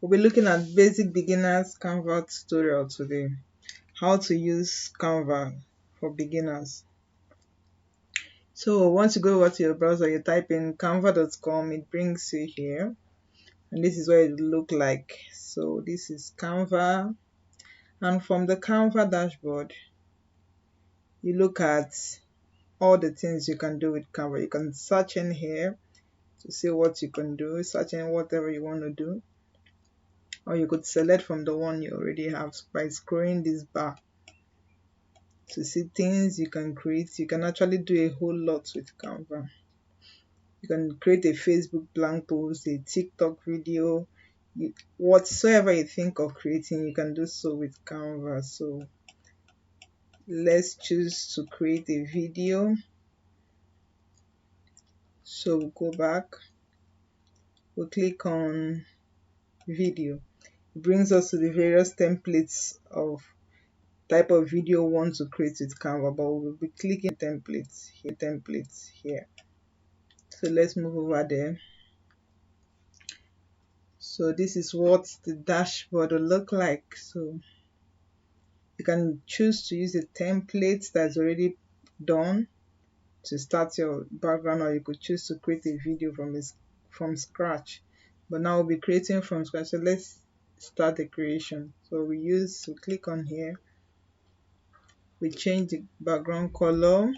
We'll be looking at basic beginners Canva tutorial today. How to use Canva for beginners. So once you go over to your browser, you type in canva.com, it brings you here. And this is what it will look like. So this is Canva. And from the Canva dashboard, you look at all the things you can do with Canva. You can search in here to see what you can do, search in whatever you want to do. Or you could select from the one you already have by scrolling this bar to see things you can create. You can actually do a whole lot with Canva. You can create a Facebook blank post, a TikTok video, whatsoever you think of creating, you can do so with Canva. So let's choose to create a video. So we'll go back, we'll click on video. It brings us to the various templates of type of video we want to create with Canva, but we'll be clicking templates here. So let's move over there. So this is what the dashboard will look like. So you can choose to use a template that's already done to start your background, or you could choose to create a video from scratch. But now we'll be creating from scratch. So let's start the creation. So we click on here, we change the background color,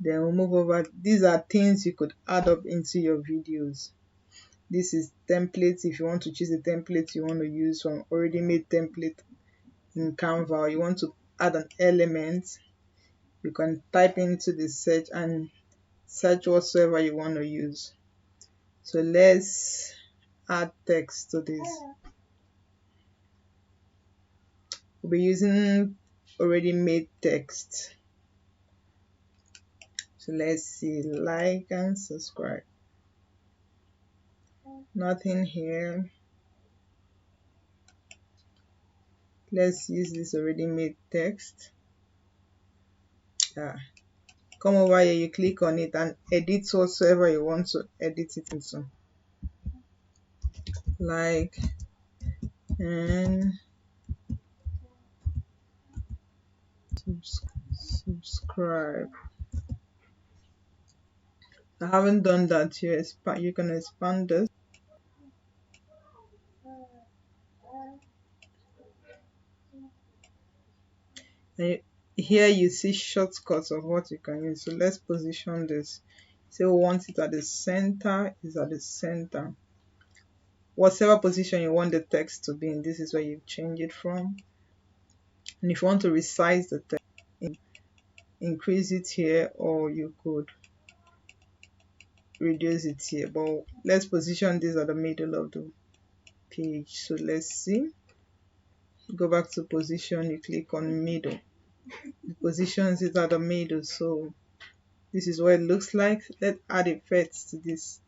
then we'll move over. These are things you could add up into your videos. This is templates. If you want to choose a template you want to use from already made template in Canva, or you want to add an element, you can type into the search and search whatsoever you want to use. So let's add text to this. We'll be using already made text. So let's see, like and subscribe. Nothing here. Let's use this already made text. Come over here, you click on it and edit whatsoever you want to edit it into. Like and subscribe. I haven't done that yet. You can expand this. And here you see shortcuts of what you can use. So let's position this. Say we want it at the center, is at the center. Whatever position you want the text to be in, this is where you change it from. And if you want to resize the text, increase it here, or you could reduce it here. But let's position this at the middle of the page. So let's see. Go back to position, you click on middle. It positions it at the middle. So this is what it looks like. Let's add effects to this.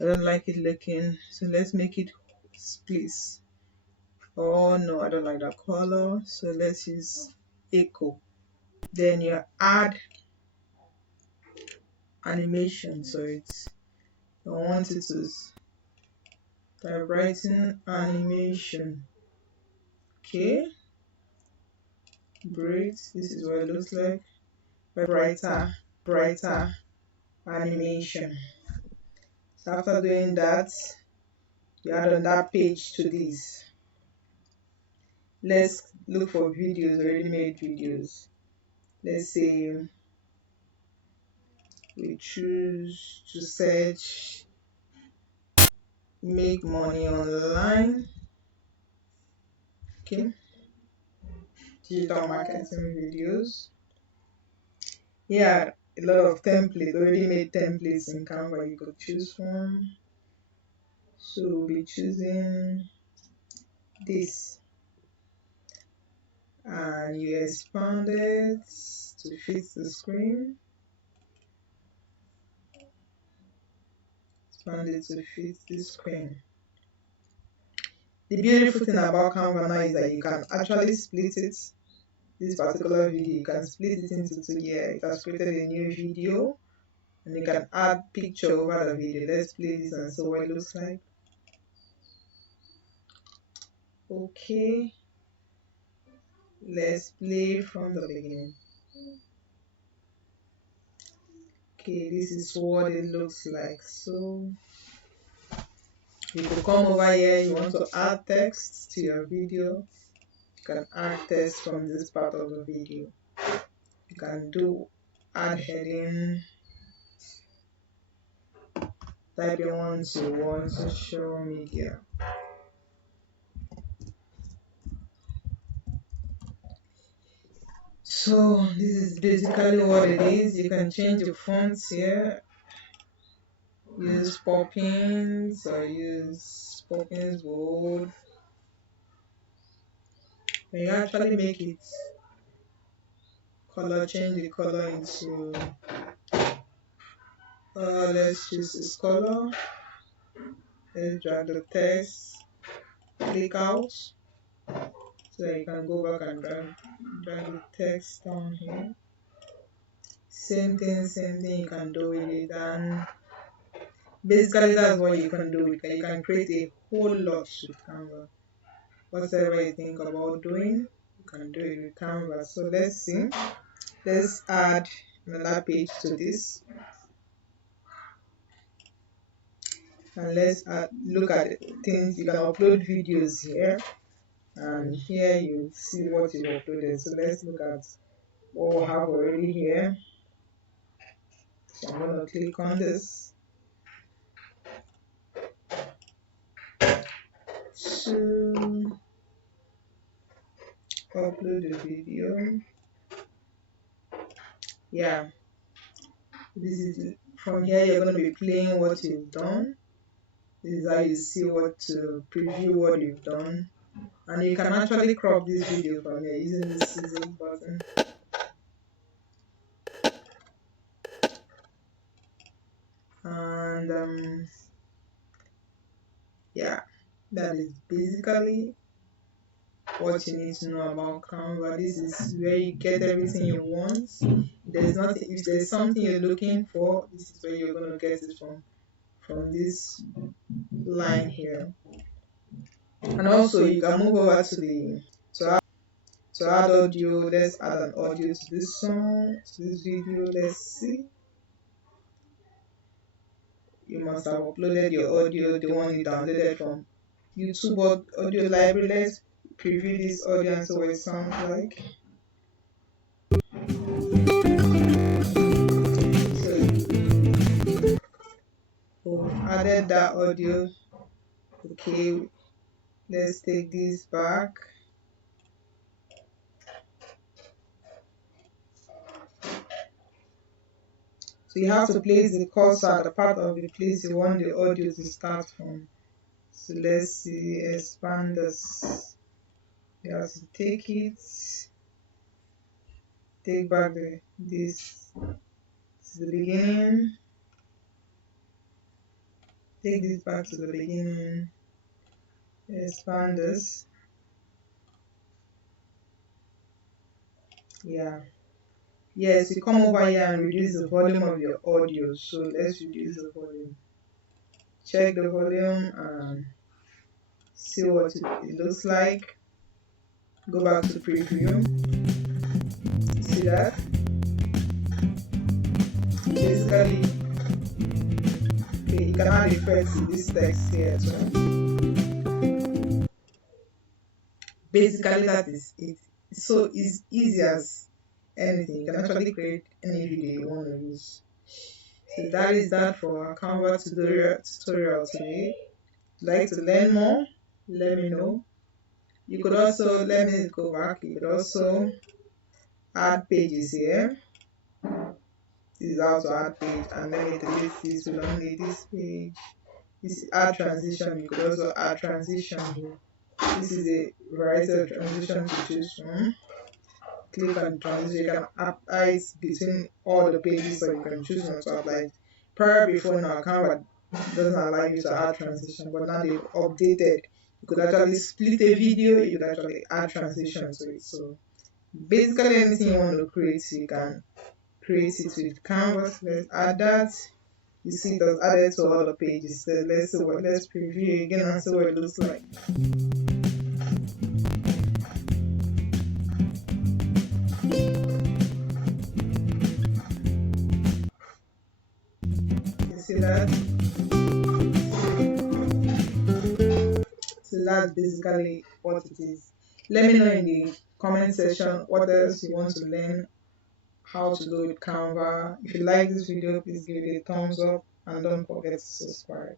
I don't like it looking, so let's make it split. Oh no, I don't like that color, so let's use echo. Then you add animation, so it's, I want it to typewriting animation. Okay, great. This is what it looks like. Brighter animation. So after doing that, you add on that page to this. Let's look for videos, already made videos. Let's say we choose to search make money online. Okay, digital marketing videos. Yeah, a lot of templates, already made templates in Canva you could choose from. So we'll be choosing this, and you expand it to fit the screen. Expand it to fit the screen. The beautiful thing about Canva now is that you can actually split it. This particular video, you can split it into two. Yeah, it has created a new video, and you can add picture over the video. Let's play this and see what it looks like. Okay, let's play from the beginning. Okay, this is what it looks like. So you could come over here, you want to add text to your video, you can add text from this part of the video. You can do add heading, type in ones you want, social media. So this is basically what it is. You can change the fonts here, use Poppins or use Poppins bold. And you actually make it color, change the color into let's choose this color. Let's drag the text, click out, so that you can go back and drag the text down here. Same thing you can do with it, and basically that's what you can do with it. You can create a whole lot with Canva. Whatever you think about doing, you can do it with Canva. So let's see. Let's add another page to this. And let's look at things. You can upload videos here, and here you see what you uploaded. So let's look at what we have already here. So I'm going to click on this to upload the video. Yeah, this is from here. You're going to be playing what you've done. This is how you see what to preview what you've done, and you can actually crop this video from here using the scissors button. And yeah, that is basically what you need to know about Canva. This is where you get everything you want. If there's something you're looking for, this is where you're going to get it from this line here. And also you can move over to add audio. Let's add an audio to this song, to this video. Let's see. You must have uploaded your audio, the one you downloaded from YouTube audio library. Let's preview this audio and see what it sounds like. So we've added that audio. Okay, let's take this back. So you have to place the cursor at the part of the place you want the audio to start from. So let's see, expand this. You have to take back this to the beginning. Take this back to the beginning. Expand this. Yeah. Yes, you come over here and reduce the volume of your audio. So let's reduce the volume. Check the volume and see what it looks like. Go back to preview. See that? Basically, okay, you can add effects to this text here as well. Basically, that is it. So it's easy as anything. You can actually create any video you want to use. So that is that for our Canva tutorial today. If you'd like to learn more, let me know. You could also, let me go back, you could also add pages here. This is how to add page, and let me delete this, we don't need this page. This is add transition, you could also add transition here. This is a variety of transition to choose from. Click on transition, you can apply between all the pages, so you can choose not to apply. Prior before now, Canva doesn't allow you to add transition, but now they've updated. You could actually split a video, you could actually add transition to it. So basically anything you want to create, you can create it with Canvas. Let's add that. You see it was added to all the pages. So let's preview again and see what it looks like. See that? So that's basically what it is. Let me know in the comment section what else you want to learn how to do with Canva. If you like this video, please give it a thumbs up and don't forget to subscribe.